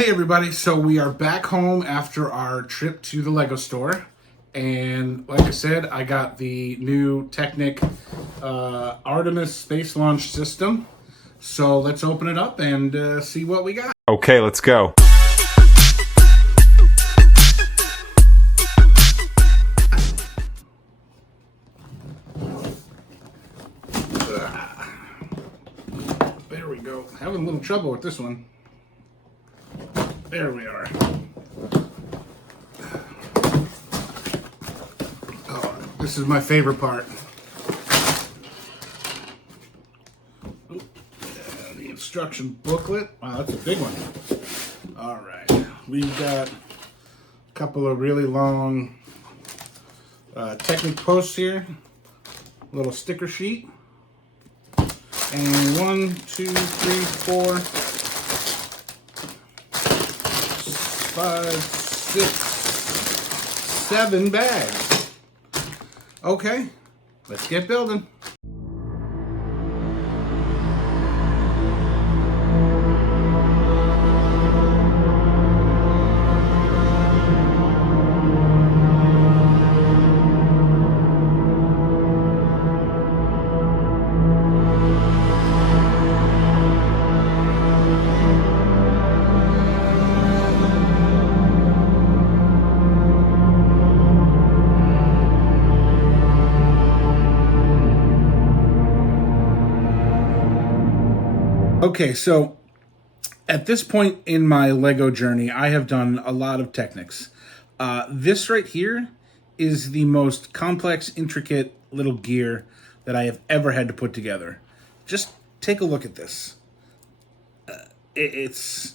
Hey everybody, so we are back home after our trip to the LEGO store, and like I said, I got the new Technic Artemis space launch system. So let's open it up and see what we got. Okay, let's go. There we go. Having a little trouble with this one. There we are. Oh, this is my favorite part. The instruction booklet. Wow, that's a big one. All right. We've got a couple of really long Technic posts here. A little sticker sheet. And 1, 2, 3, 4, 5, 6, 7 bags. Okay, let's get building. Okay, so at this point in my LEGO journey, I have done a lot of Technics. This right here is the most complex, intricate little gear that I have ever had to put together. Just take a look at this. It's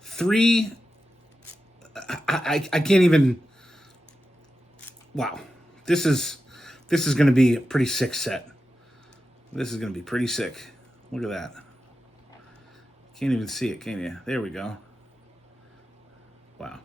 three... I can't even... Wow. This is going to be a pretty sick set. This is going to be pretty sick. Look at that. Can't even see it, can you? There we go. Wow.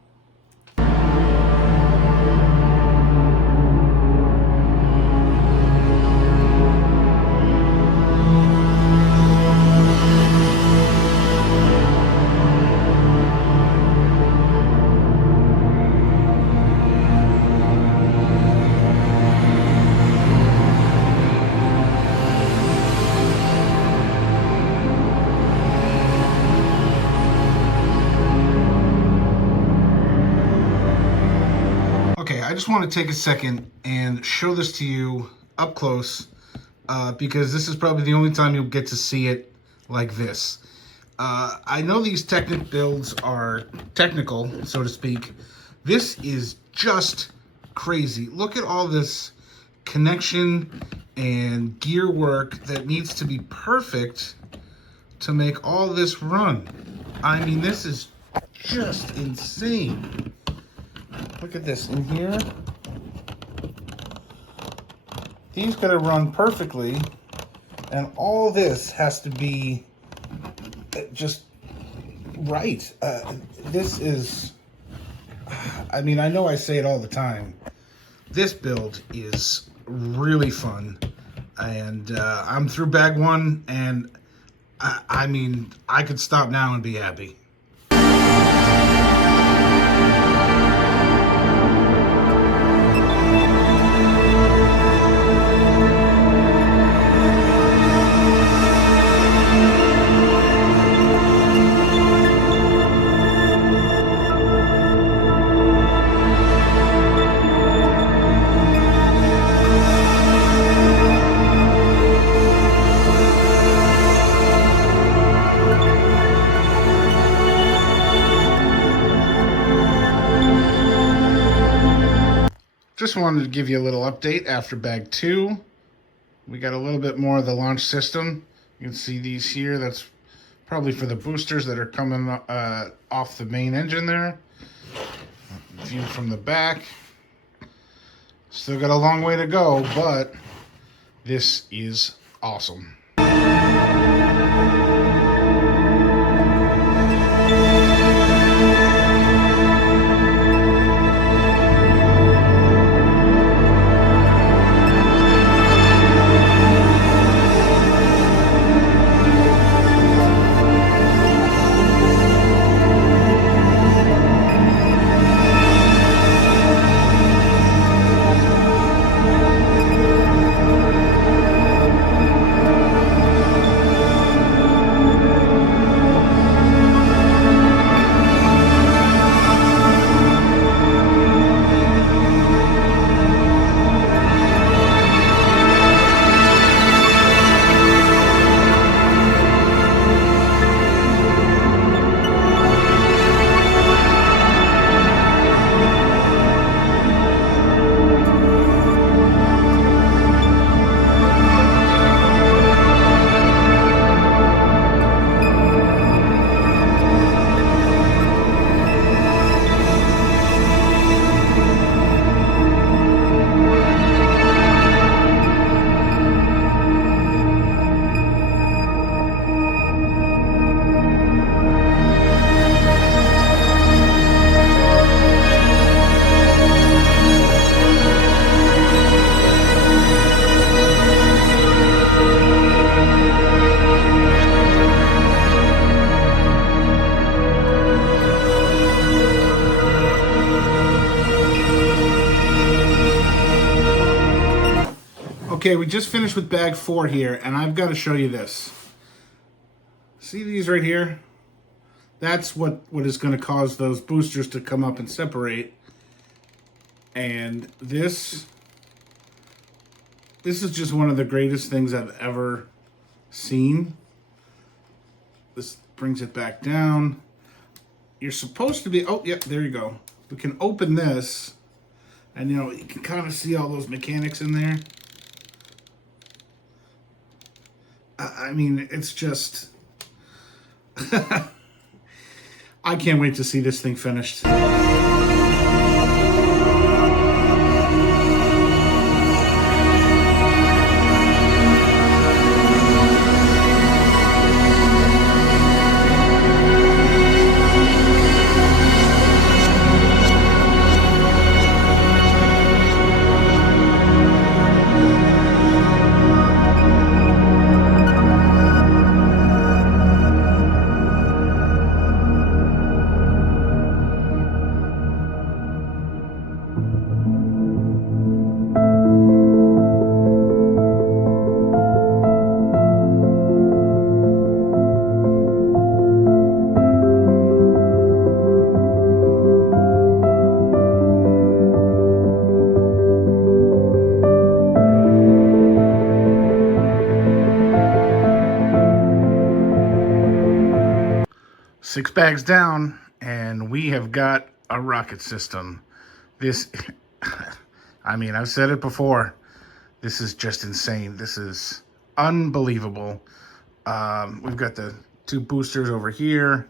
I just want to take a second and show this to you up close because this is probably the only time you'll get to see it like this. I know these Technic builds are technical, so to speak. This is just crazy. Look at all this connection and gear work that needs to be perfect to make all this run. I mean, this is just insane. Look at this in here. These gotta run perfectly, and all this has to be just right. This is, I mean, I know I say it all the time. This build is really fun, and I'm through bag one, and I mean, I could stop now and be happy. Just wanted to give you a little update after bag 2. We got a little bit more of the launch system. You can see these here. That's probably for the boosters that are coming off the main engine there. View from the back. Still got a long way to go, but this is awesome. Okay, we just finished with bag 4 here, and I've got to show you this. See these right here? That's what is going to cause those boosters to come up and separate. And this is just one of the greatest things I've ever seen. This brings it back down. You're supposed to be, oh, yep, there you go. We can open this, and you can kind of see all those mechanics in there. I mean, it's just, I can't wait to see this thing finished. 6 bags down, and we have got a rocket system. This, I mean, I've said it before. This is just insane. This is unbelievable. We've got the 2 boosters over here.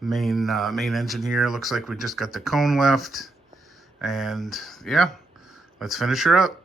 Main engine here. Looks like we just got the cone left. And yeah, let's finish her up.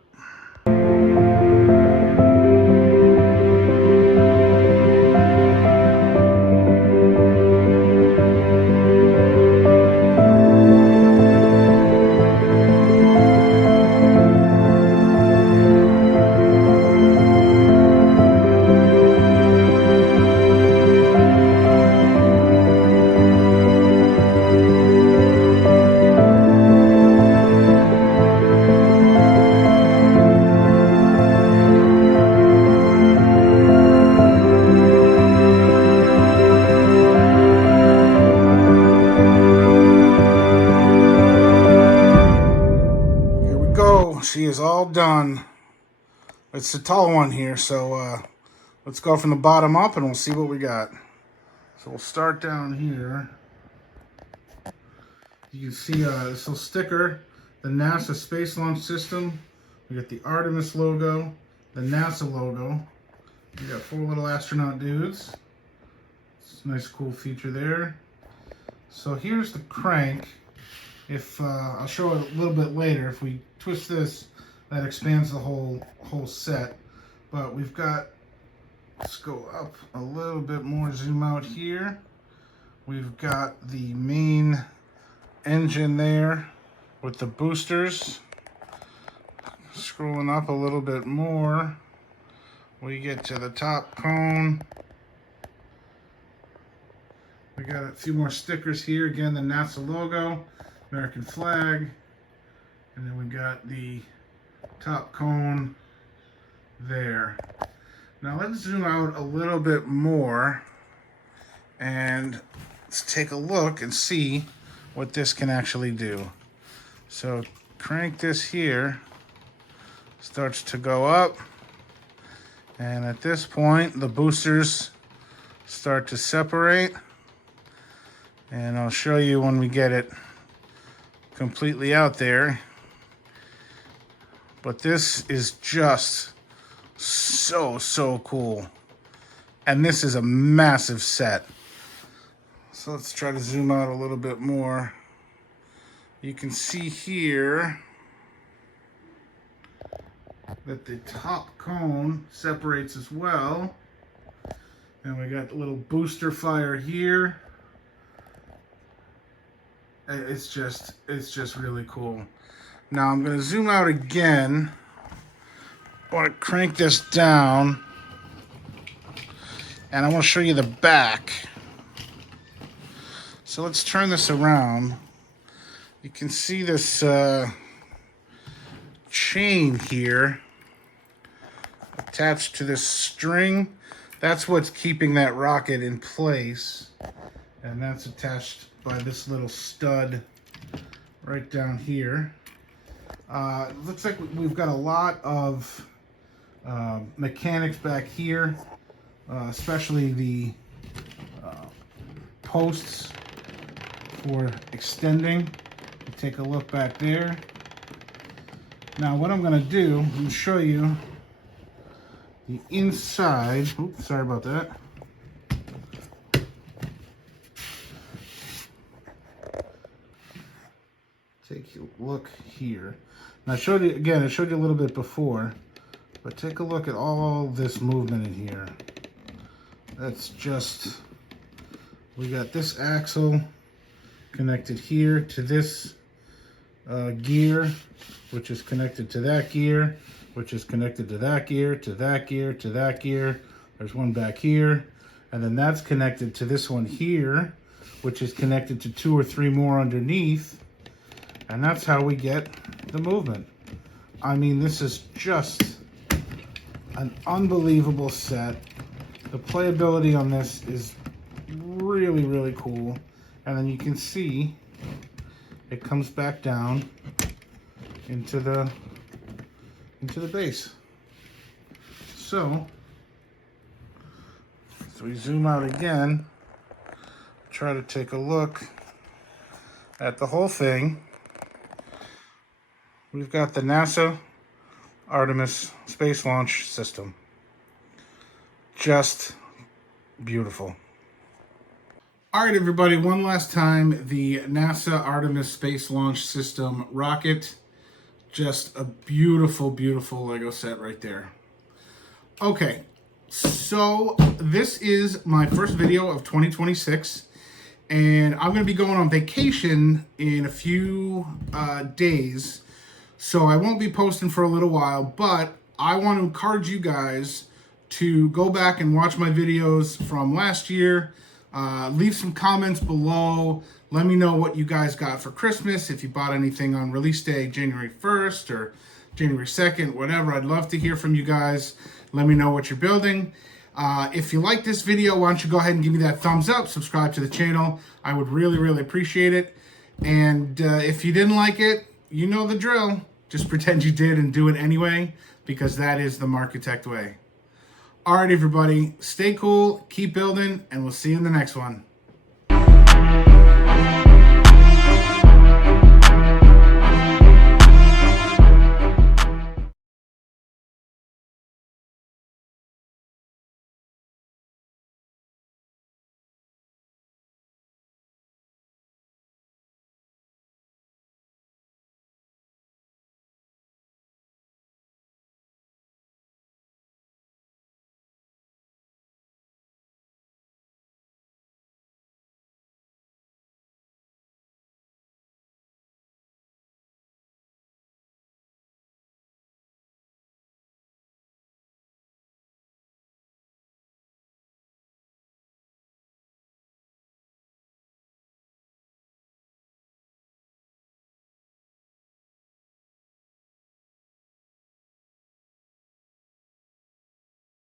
She is all done. It's a tall one here, so let's go from the bottom up and we'll see what we got. So we'll start down here. You can see this little sticker, the NASA Space Launch System. We got the Artemis logo, the NASA logo. We got 4 little astronaut dudes. It's a nice cool feature there. So here's the crank. If I'll show it a little bit later. If we twist this, that expands the whole set. But we've got, let's go up a little bit more, zoom out here. We've got the main engine there with the boosters. Scrolling up a little bit more, we get to the top cone. We got a few more stickers here. Again, the NASA logo, American flag, and then we got the top cone there. Now let's zoom out a little bit more and let's take a look and see what this can actually do. So crank this here, starts to go up, and at this point the boosters start to separate, and I'll show you when we get it completely out there. But this is just so cool, and this is a massive set. So let's try to zoom out a little bit more. You can see here that the top cone separates as well, and we got a little booster fire here. It's just really cool. Now I'm going to zoom out again. I want to crank this down, and I want to show you the back. So let's turn this around. You can see this chain here attached to this string. That's what's keeping that rocket in place. And that's attached by this little stud right down here. Looks like we've got a lot of mechanics back here, especially the posts for extending. Take a look back there. Now what I'm going to do, I'm going to show you the inside. Oops, sorry about that. Take a look here. Now I showed you, again, I showed you a little bit before, but take a look at all this movement in here. That's just, we got this axle connected here to this gear, which is connected to that gear, which is connected to that gear, to that gear, to that gear. There's one back here, and then that's connected to this one here, which is connected to 2 or 3 more underneath, and that's how we get the movement. I mean, this is just an unbelievable set. The playability on this is really, really cool, and then you can see it comes back down into the base. So we zoom out again, try to take a look at the whole thing. We've got the NASA Artemis Space Launch System. Just beautiful. All right, everybody, one last time, the NASA Artemis Space Launch System rocket. Just a beautiful, beautiful Lego set right there. Okay, so this is my first video of 2026, and I'm gonna be going on vacation in a few days, so I won't be posting for a little while, but I want to encourage you guys to go back and watch my videos from last year. Leave some comments below. Let me know what you guys got for Christmas. If you bought anything on release day, January 1st or January 2nd, whatever. I'd love to hear from you guys. Let me know what you're building. If you like this video, why don't you go ahead and give me that thumbs up, subscribe to the channel. I would really, really appreciate it. And if you didn't like it, you know the drill. Just pretend you did and do it anyway, because that is the Marchitect way. All right, everybody, stay cool, keep building, and we'll see you in the next one.